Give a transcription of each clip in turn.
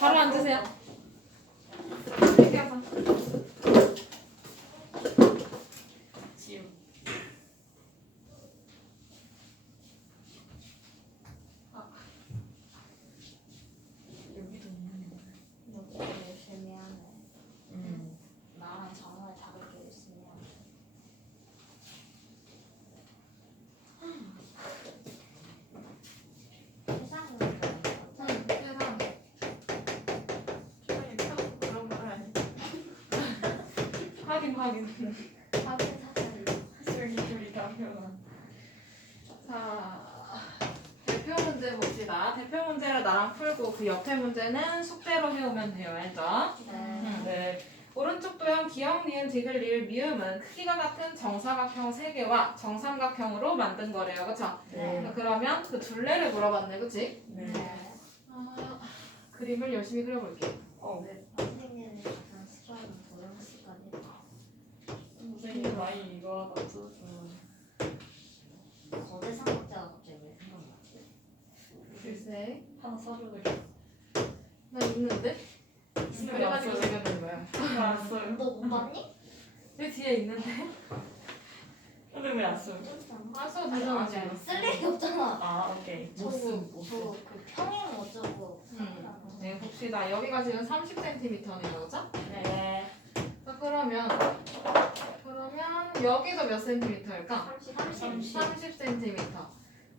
바로 앉으세요. 챙겨서. 지금 여기도 있는 거. 너 열심히 하네. 음. 나랑 정말 다르게 열심히 하네. 세상은 응, 세상. 빨리 펴고 그런 거 해야지. 확인. 확인 사진. 저기 둘이 다 표현. 자, 대표 문제 봅시다. 대표 문제를 나랑 풀고 그 옆에 문제는 숙제로 해오면 돼요. 알죠? 네. 네. 오른쪽 도형 기역, 니은, 디귿, 리을, 미음은 크기가 같은 정사각형 3개와 정삼각형으로 만든 거래요. 그쵸? 네. 그러면 그 둘레를 물어봤네. 그치? 네. 네. 아, 그림을 열심히 그려볼게요. 어. 네. 선생님이 가장 싫어하는 도형 시간이 선생님 많이 이거 하다 써. 거대 삼각자가 갑자기 왜 생각나지? 글쎄. 하나 써줘도 나 있는데? 그래가지고 된 거야. 알았어요. 너못 봤니? 내 뒤에 있는데? 근데 왜안 써요? 안 써도 되잖아, 지금. 쓸 일이 없잖아. 아 오케이. 못 쓰, 저그 평행 어쩌고. 음. 네, 봅시다. 여기가 지금 30cm네요, 그죠? 네. 자, 그러면, 여기도 몇 cm일까? 30. 30cm.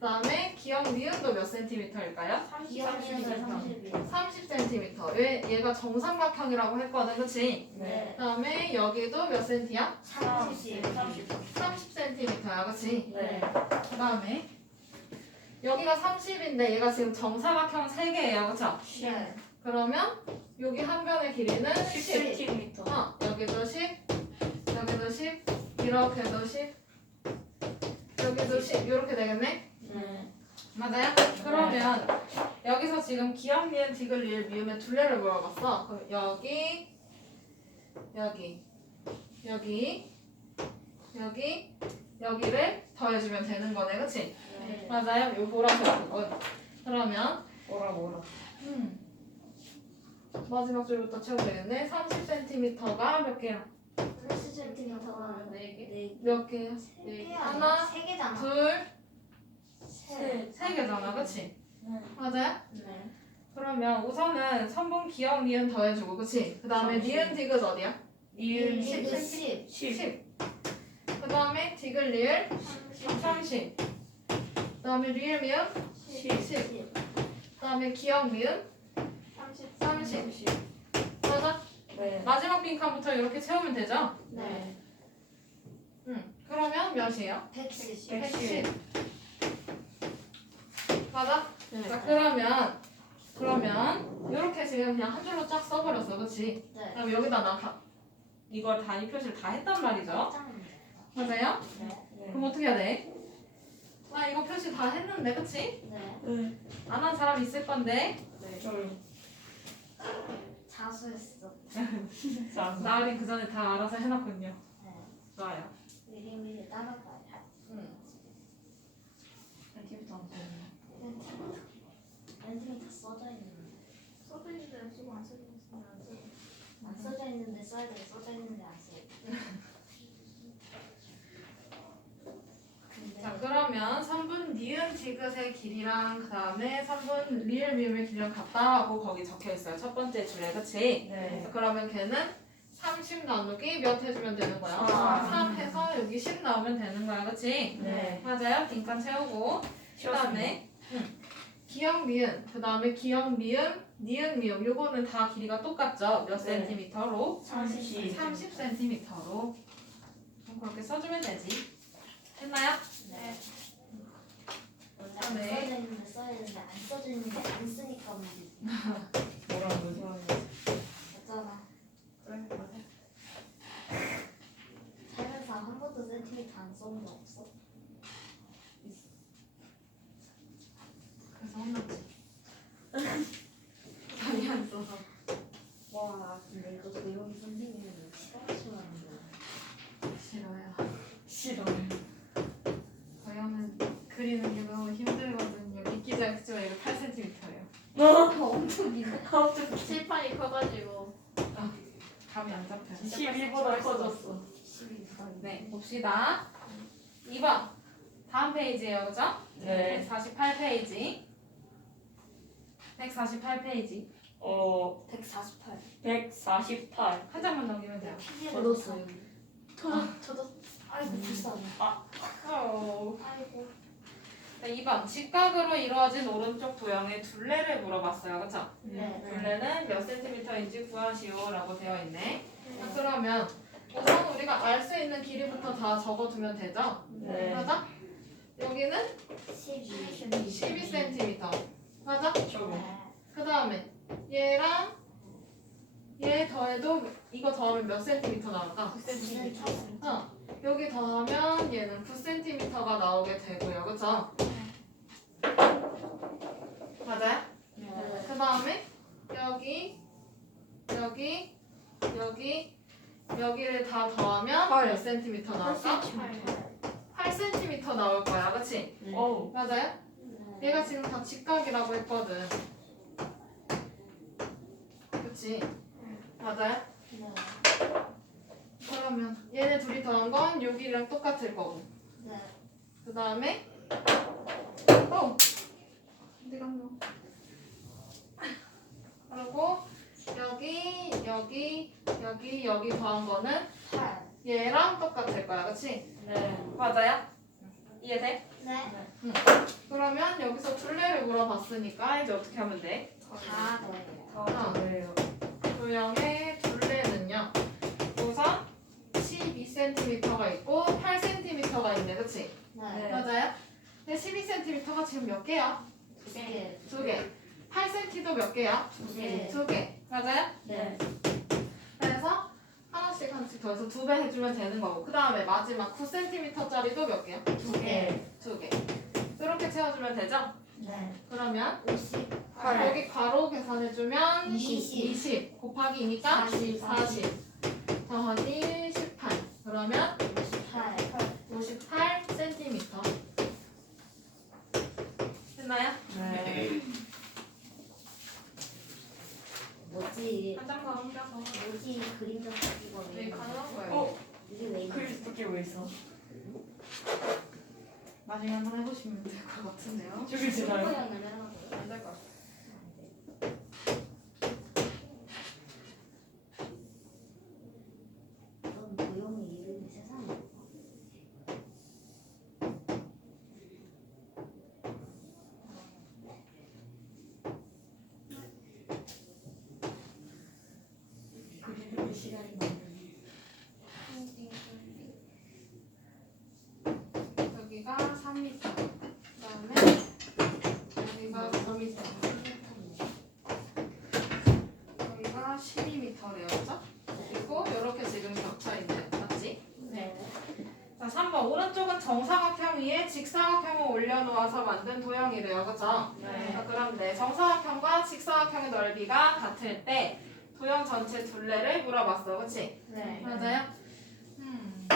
그 다음에 기억 니은도 몇 cm일까요? 기억력은 30이야. 30cm. 왜 얘가 정삼각형이라고 했거든, 그치? 네. 그 다음에 여기도 몇 cm야? 30. 30cm야, 그치? 네. 그 다음에 여기가 30인데 얘가 지금 정사각형 3개예요, 그쵸? 네. 그러면 여기 한 변의 길이는 10. 10cm. 어, 여기도 10, 여기도 10, 이렇게도 10, 여기도 10, 이렇게 되겠네? 네. 맞아요? 그러면 여기서 지금 기억, 니은, 디귿, 리을, 미음의 둘레를 물어봤어. 그럼 여기, 여기, 여기, 여기, 여기를 더해주면 되는 거네, 그치? 네. 맞아요? 요 보라색 부분. 그러면 뭐라 뭐라. 음. 마지막 줄부터 채우면 되겠네. 30cm가 몇 개야? 30cm가 네 개. 네 몇 개야? 개. 하나, 세 개잖아. 둘, 세. 세 개잖아, 그치? 네. 맞아요? 네. 그러면 우선은 선분 기억 니은 더해주고, 그치? 그 다음에 삼십. 니은 디귿 어디야? 이은 10 10. 10. 10. 그 다음에 디귿 리을 30. 그 다음에 리을 미음 10. 10. 그 다음에 기억 미음 30. 10. 네. 마지막 빈칸부터 이렇게 채우면 되죠? 네. 응. 그러면 몇이에요? 110. 110. 맞아? 네. 자, 그러면 그러면 이렇게 지금 그냥 한 줄로 쫙 써버렸어, 그렇지? 네. 그럼 여기다 나 가, 이걸 단위 표시를 다 했단 말이죠. 맞아요? 네. 그럼 어떻게 해야 돼? 나 이거 표시 다 했는데, 그치? 네. 네. 안 한 사람 있을 건데 저요. 자수했어. 자. 나으리 그 전에 다 알아서 해놨군요. 네. 좋아요. 미리미리 따라가야 응. 뒤부터 안 써요. 엔딩이 다 써져 있는데. 써져 있는데 쓰고 안 써져 있으면 안 써져. 안 써져 있는데 써야 돼. 써져 있는데 안 써. 자, 근데 그러면 3분 니은 디귿의 길이랑 그 다음에 3분 리을 미음의 길이랑 같다라고 거기 적혀 있어요. 첫 번째 줄에, 그치? 네. 자, 그러면 걔는 30 나누기 몇 해주면 되는 거야? 아. 3 해서 여기 10 나오면 되는 거야, 그치? 네. 맞아요. 빈칸 채우고. 그. 다음에 기억 미은, 그 다음에 기억 미음, 니은 미음. 요거는 다 길이가 똑같죠? 몇 네. 센티미터로? 30. 30cm로. 그렇게 써주면 되지. 됐나요? 네. 원래 아, 안 네. 써져 있는데 써야 되는데 안 써져 있는데 안 쓰니까 문제지. 뭐라고 무슨 말이야? 맞잖아. 그래 맞아. 살면서 한 번도 센티미터 안 써본 적 없어? 그래서 혼났지. 많이 안 써서. 와 근데 이거 내용이 선생님은 싫어하시는데. 싫어요. 싫어요. 저형은 그리는 게 너무 힘들거든요. 미끼자 액수가 이거 8cm예요. 엄청 칠판이 커가지고 감이 안 잡혀요. 12보다 커졌어. 12보다 네, 봅시다. 2번. 다음 페이지예요, 그죠? 네. 148페이지. 148페이지. 어, 148 148. 한 장만 넘기면 돼요. 저도어요 저도 저도 아이고 불쌍해 어. 아이고 네, 2번. 직각으로 이루어진 오른쪽 도형의 둘레를 물어봤어요, 그죠? 네 둘레는 몇 센티미터인지 구하시오라고 되어 있네. 자, 그러면 우선 우리가 알 수 있는 길이부터 다 적어두면 되죠? 네. 맞아? 여기는 12 12cm. 맞아? 저거. 그 다음에 얘랑 얘 더해도 이거 더하면 몇 센티미터 나올까? 9cm 어, 여기 더하면 얘는 9cm가 나오게 되고요. 그쵸? 맞아요? 네 그 다음에 여기, 여기, 여기, 여기를 다 더하면 몇 센티미터 나올까? 8cm 나올 거야. 그치? 어, 맞아요? 얘가 지금 다 직각이라고 했거든. 그치? 맞아요? 네 그러면 얘네 둘이 더한 건 6이랑 똑같을 거고. 네 그 다음에 어 어디 갔나? 그리고 여기 여기 여기 여기 더한 거는 8 얘랑 똑같을 거야, 그렇지? 네. 맞아요? 이해돼? 네 그러면 여기서 둘레를 물어봤으니까 이제 어떻게 하면 돼? 다 더해요 다 저예요. 도형의 둘레는요. 우선 12cm가 있고 8cm가 있네, 그렇지? 네 맞아요? 근데 12cm가 지금 몇 개야? 두개 두 개. 8cm도 몇 개야? 두개 두 개. 맞아요? 네 그래서 하나씩 하나씩 더해서 두 배 해주면 되는 거고 그 다음에 마지막 9cm짜리도 몇 개야? 두 개 두 개. 이렇게 채워주면 되죠? 네 그러면 50 여기 가로 계산해주면 20. 20 곱하기 2니까 40. 40 더하기 18 그러면 58 58cm 됐나요? 네. 뭐지 장더 옮겨서 뭐지 그림자 이거 왜 네? 가능한 거예요 어, 이게 왜 이래 크리스토 끼고 있어. 나중에 한번 해보시면 될 것 같은데요 저기 지나요. 모양을 해놔도 안될 것 같아요 넌 고용이 이름이 세상에 없어. 그리는 시간이 많네. 여기가 3m 그다음에 여기가 5m 여기가 12m래요 그죠? 그리고 이렇게 지금 겹쳐 있네 맞지? 네. 자 3번 오른쪽은 정사각형 위에 직사각형을 올려놓아서 만든 도형이래요 그죠? 네. 자 그럼 네 정사각형과 직사각형의 넓이가 같을 때 도형 전체 둘레를 물어봤어 그치? 네. 맞아요? 음.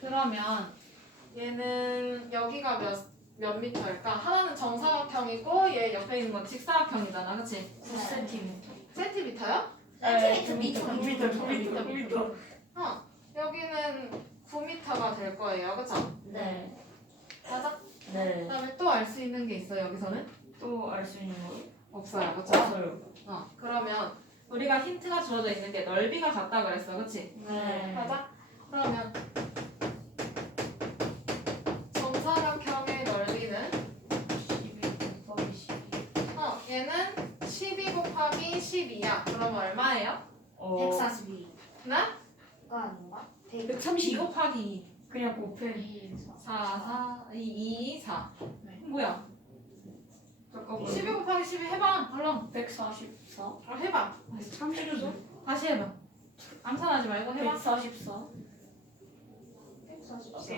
그러면 얘는 여기가 몇, 몇 미터일까? 하나는 정사각형이고 얘 옆에 있는 건 직사각형이잖아 그치? 9cm. 센티미터요? 네, 센티미터, 9m, 미터. 9m, 9m. 어 여기는 9미터가 될 거예요 그쵸? 네. 맞아? 네. 그다음에 또 알 수 있는 게 있어 여기서는? 또 알 수 있는 거 없어요 그쵸? 없어요. 어 그러면 우리가 힌트가 주어져 있는 게 넓이가 같다 그랬어 그치? 네. 맞아? 그러면 정사각형의 넓이는 12 곱하기 12. 어 얘는 12 곱하기 12야 그럼 얼마예요? 어, 142. 나? 거 아닌가? 2 곱하기 2 그냥 곱해. 4 4 2 2 4 네. 뭐야? 잠깐만. 12 곱하기 12 해봐 얼른 144? 어, 해봐 30도? 다시 해봐 암산하지 말고 해봐 144? 144.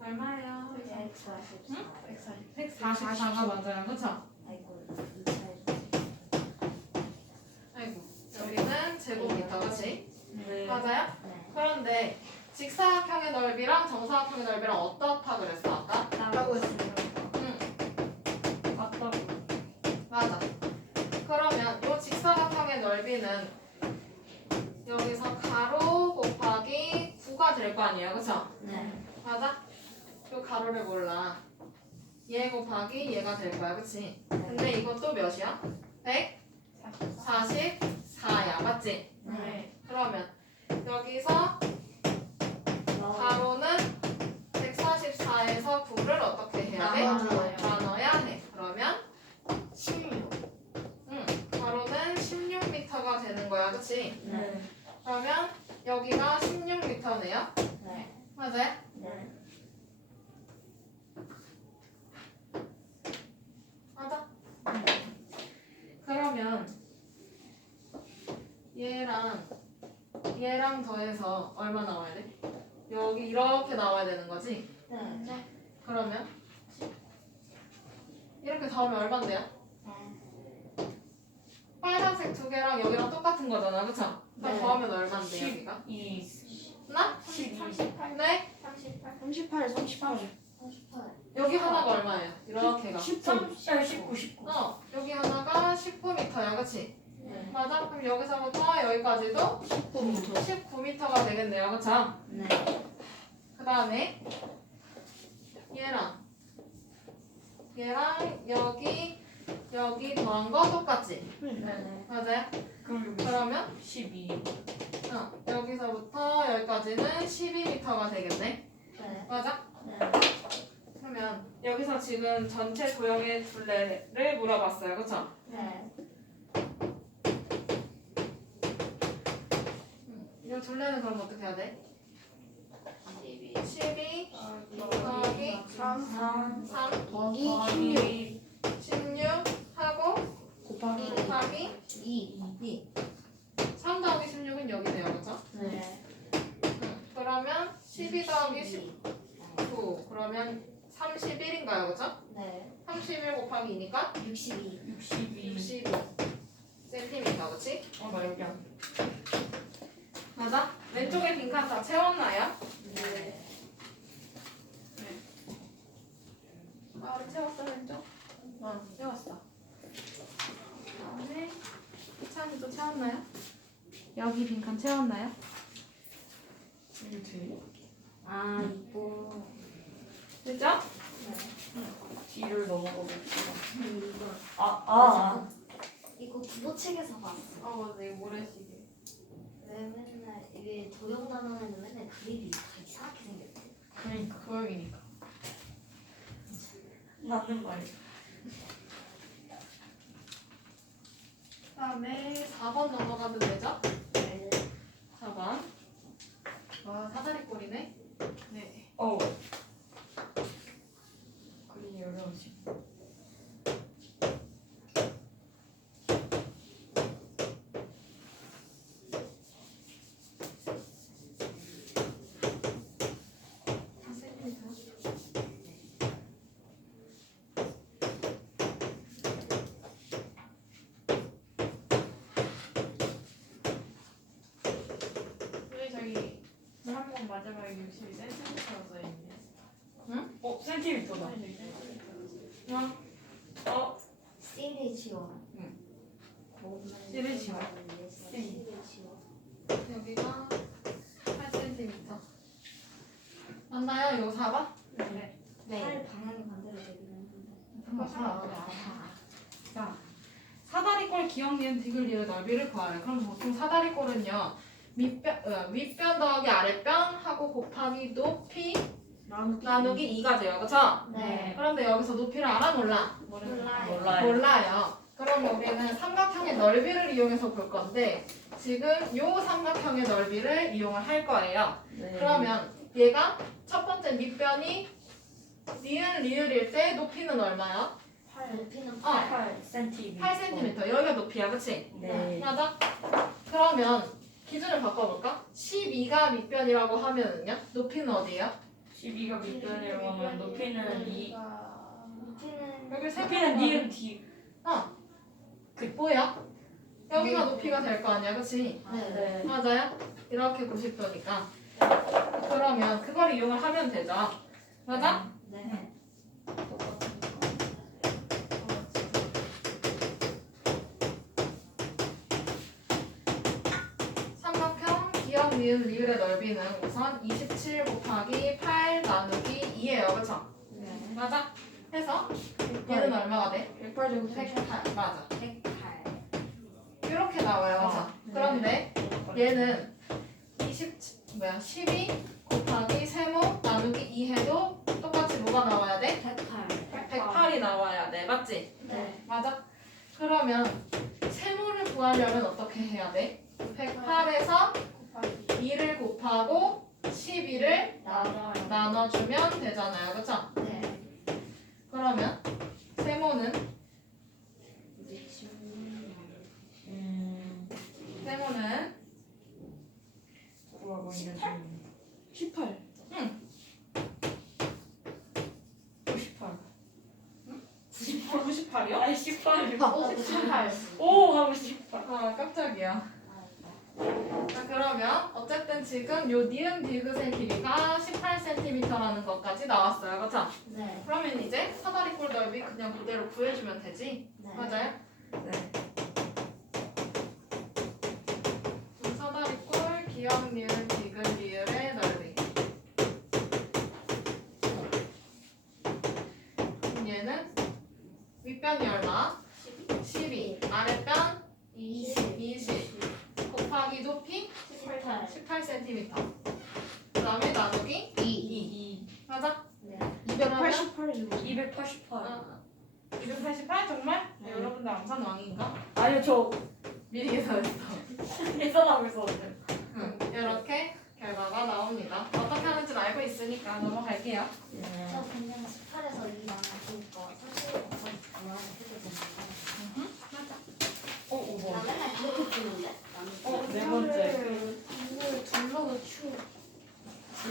얼마예요? 144. 144가 맞아요 그쵸? 아이고, 아이고 여기는 제곱미터 그치? 네. 맞아요? 네. 그런데 직사각형의 넓이랑 정사각형의 넓이랑 어떻다 그랬어 아까? 응 맞다 넓이는 여기서 가로 곱하기 9가 될 거 아니에요, 그쵸? 네. 맞아? 요 가로를 몰라. 얘 곱하기 얘가 될 거야, 그치? 근데 이것도 몇이야? 144야, 맞지? 네. 그러면 여기서 가로는 144에서 9를 어떻게 해야 돼? 나눠야 해. 그러면 16. 응, 가로는 16m가 되는 거야, 그치? 네. 그러면 여기가 16m네요. 네. 맞아요? 네. 맞아. 그러면 얘랑 얘랑 더해서 얼마 나와야 돼? 여기 이렇게 나와야 되는 거지? 네. 그러면 이렇게 더하면 얼마인데요? 두 개랑 여기랑 똑같은 거잖아, 그쵸? 그럼 네. 더하면 얼마인데 여기가? 2 나? 38 네? 38 38 38 38. 여기 하나가 얼마예요? 이렇게가 19 19 19 어, 여기 하나가 19m야, 그치? 네. 맞아? 그럼 여기서부터 여기까지도 19m 19m가 되겠네요, 그쵸? 네. 그 다음에 얘랑 얘랑 여기 여기 더한 거 똑같지? 네. 맞아요? 그럼 여기 그러면 12 어, 여기서부터 여기까지는 12m가 되겠네? 네. 맞아? 네. 그러면 여기서 지금 전체 도형의 둘레를 물어봤어요, 그쵸? 네. 이 둘레는 그럼 어떻게 해야 돼? 12 12 더하기 3 3 더하기 16. 16 하고 곱하기 2. 2 3 더하기 16은 여기네요, 그쵸? 네. 응. 그러면 12 더하기 19 그러면 31인가요, 그쵸? 네. 31 곱하기 2니까 62. 62 62 cm, 그치? 어나 여기 안 맞아? 왼쪽에 빈칸 다 채웠나요? 네. 아, 우리 채웠어, 왼쪽? 어, 채웠어. 다음에 희찬이도 채웠나요? 여기 빈칸 채웠나요? 이게 돼? 아, 이거. 됐죠? 네. 뒤를 넘어가 봅시다 이거. 아, 아, 이거 국어책에서 봤어. 어, 맞아. 이거 모래시계. 왜 맨날 이게 도형 단원에는 맨날 그림이 다 이상하게 생겼대. 그러니까 도형이니까. 맞는 말이야 다음에 4번 넘어가도 되죠? 네. 4번. 와, 사다리꼴이네. 네. 어 그림이 어려우시 한 센티미터. 왜 저기 한번 마지막에 62cm라고 써있네. 어? 센티미터다 어? 어? CH원. 응. CH원. CH원. CH원. 여기가 8cm. 맞나요? 이거 4번? 네. 네. 팔 방향이 반대로 되긴 했는데. 한번 봐. 자, 사다리꼴 기억 니은 디귿 리을 넓이를 구하래. 그럼 보통 사다리꼴은요. 밑변, 어, 윗변 더하기 아랫변 하고 곱하기 높이 나누기 2가 돼요. 그쵸? 네. 그런데 여기서 높이를 알아 몰라? 몰라요. 몰라요 몰라요. 그러면 우리는 삼각형의 넓이를 이용해서 볼 건데 지금 요 삼각형의 넓이를 이용을 할 거예요. 네. 그러면 얘가 첫 번째 밑변이 니은 리을일 때 높이는 얼마야? 팔 높이는 어. 8. 8cm 8cm. 여기가 높이야, 그치? 네 맞아? 그러면 기준을 바꿔볼까? 12가 밑변이라고 하면은요? 높이는 어디예요? 12가 밑변이라고 하면 높이는 2 높이는 여기 세 높이는 개가 니은 뒤그 뭐야? 여기가 높이가 될 거 아니야, 그치? 네. 네. 맞아요? 이렇게 90도니까. 그러면 그걸 이용을 하면 되죠. 맞아? 네. 기억, 니은, 리을의 넓이는 우선 27 곱하기 8 나누기 2예요. 그쵸? 네. 맞아? 해서 얘는 얼마가 돼? 108 제곱 108. 맞아. 108. 이렇게 나와요. 그쵸? 아, 네. 그런데 얘는 20, 뭐야, 12 곱하기 세모 나누기 2 해도 똑같이 뭐가 나와야 돼? 108. 108이 나와야 돼. 맞지? 네. 맞아? 그러면 세모를 구하려면 어떻게 해야 돼? 108에서 2를 곱하고 12를 나눠요. 나눠주면 되잖아요. 그쵸? 네. 그러면 세모는 음. 세모는 구하고 있는 중. 18. 98. 98이요? 아니 18. 어, 18. 오 하고 18. 아 깜짝이야. 자 그러면 어쨌든 지금 요 니은 디귿의 길이가 18cm라는 것까지 나왔어요. 그쵸? 네. 그러면 이제 사다리꼴 넓이 그냥 그대로 구해주면 되지? 네. 맞아요? 네. 그럼 사다리꼴 기억 니은 디귿 리을의 넓이. 그럼 얘는 윗변이 얼마? 12. 아랫변 20. 20. 곱하기 높이 18. 18cm. 그 다음에 나누기 2. 2. 맞아? 네. 288 제곱 288. 어, 288 정말? 네. 여러분들 암산 왕인가? 아니요 저 미리 계산했어. 계산하고 있었는데. 응, 이렇게 결과가 나옵니다. 어떻게 하는지는 알고 있으니까 넘어갈게요. 저 그냥 18에서 2 나눠주니까 사실 곱하기 그만하면 해도. 맞아. 어 5번. 나 맨날 둘러서 추워.